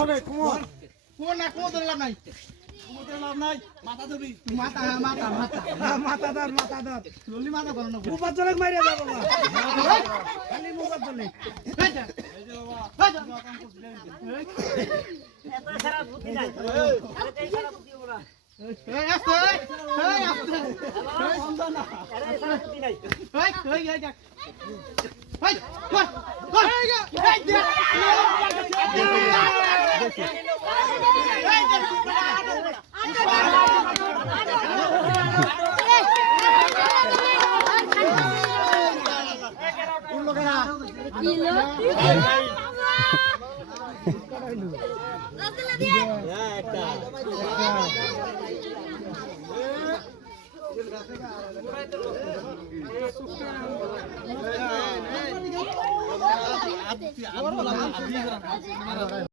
হবে কুমোর কোন না কোন ধরে লাভ নাই কুমোতে লাভ নাই মাথা ধরবি মাথা মাথা মাথা ধর জলদি মাথা করো না মুবাদ জলক মারিয়া যাব বাবা খালি মুবাদ জলে এই যে বাবা এত সারা বুদ্ধি নাই আরে এই সারা বুদ্ধি ওরা এই আস্তে এই আস্তে এই বন্ধ না আরে সারা বুদ্ধি নাই এই যা এই কর কর এই যা এই দে